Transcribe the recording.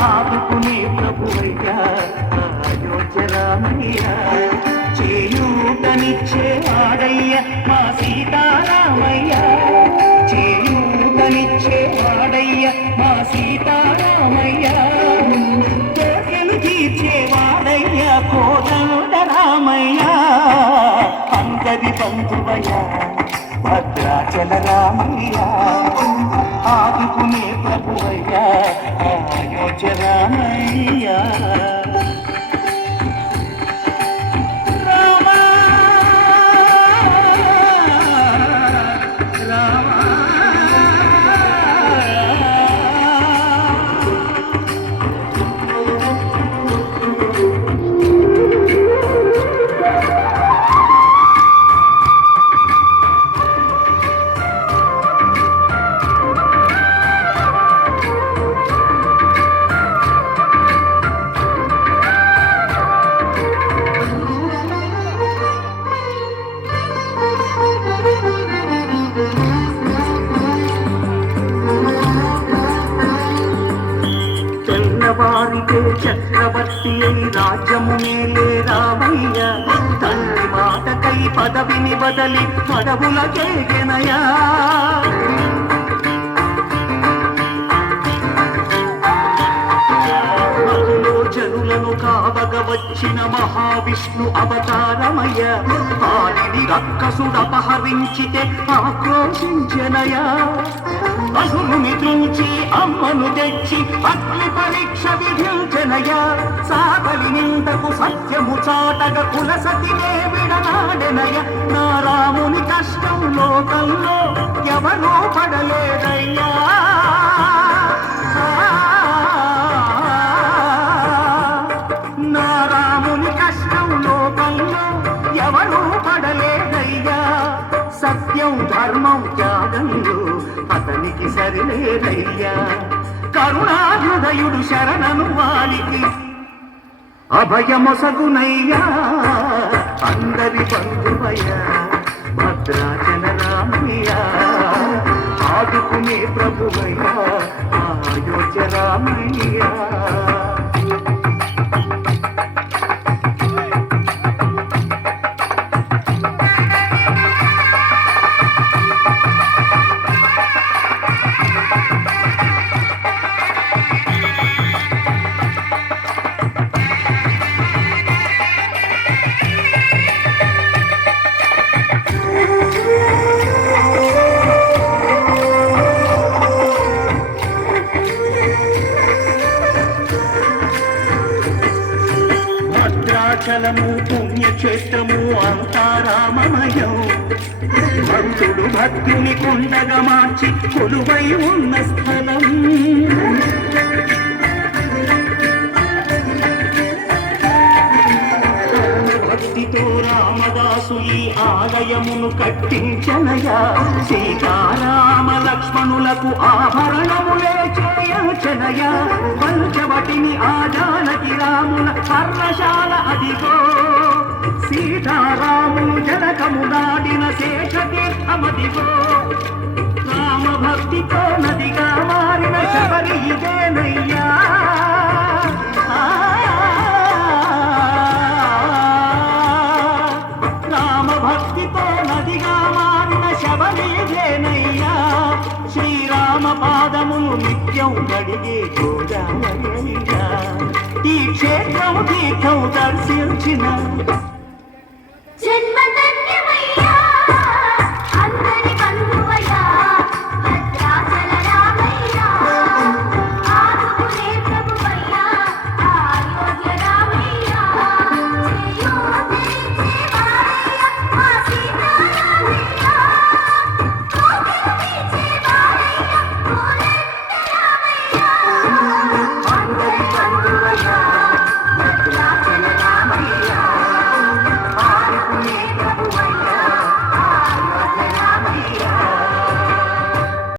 ఆదుకునే ప్రభువయ్య అయోధ్య చేయూతనిచ్చే వాడయ్య మా సీతారామయ్య. చేయూతనిచ్చే వాడయ్య మా సీతారామయ్య. కోర్కెలు తీర్చే కోదండ రామయ్య. అందరి బంధువయ్య భద్రాచల రామయ్య. ఆదుకునే ప్రభువయ్యా అయోధ్య చక్రవర్తి అయి రాజ్యము మేలే రామయ్య తల్లి మాటకై పదవిని బదలి పదవులకే గెనయా వచ్చిన మహావిష్ణు అవతారమయ వారిని రక్కసుడపహరించితే ఆక్రోశించనయా అసురుని త్రుంచి అమ్మను తెచ్చి అగ్ని పరీక్ష విధించనయ సాగలి నిందకు సత్యము చాటగ కుల విడనాడెనయ నా రాముని కష్టం లోకంలో ఎవరూ పడలేదయ్యా. సత్యం ధర్మం త్యాగంలో అతనికి సరిలేదయ్యా. కరుణాహృదయుడు శరణను వాడికి అభయమొసగునయ్యా. అందరి బంధువయ్యా భద్రాచల రామయ్య. ఆదుకునే ప్రభువయ్యా అయోధ్య రామయ్యా. భద్రాచలము పుణ్యక్షేత్రము అంతా రామమయం భక్తుడు భక్తుని కొండగా మార్చి కొలువై ఉన్న స్థలం. నిన్ను కట్టించనయా? సీతారామ లక్ష్మణులకు ఆభరణములే చేయచనయా? పంచవటిని ఆజానకి రాముల పర్ణశాల అదిగో. సీతారాములు జనకము నాడిన శేషతీర్థమదిగో రామభక్తితో నదిగా మారిన శబరిగా మారిన శ్రీరామ పాదమును నిత్యం కడిగే గోదావరయ్యా ఈ క్షేత్రం తీర్థం దర్శించిన జన్మ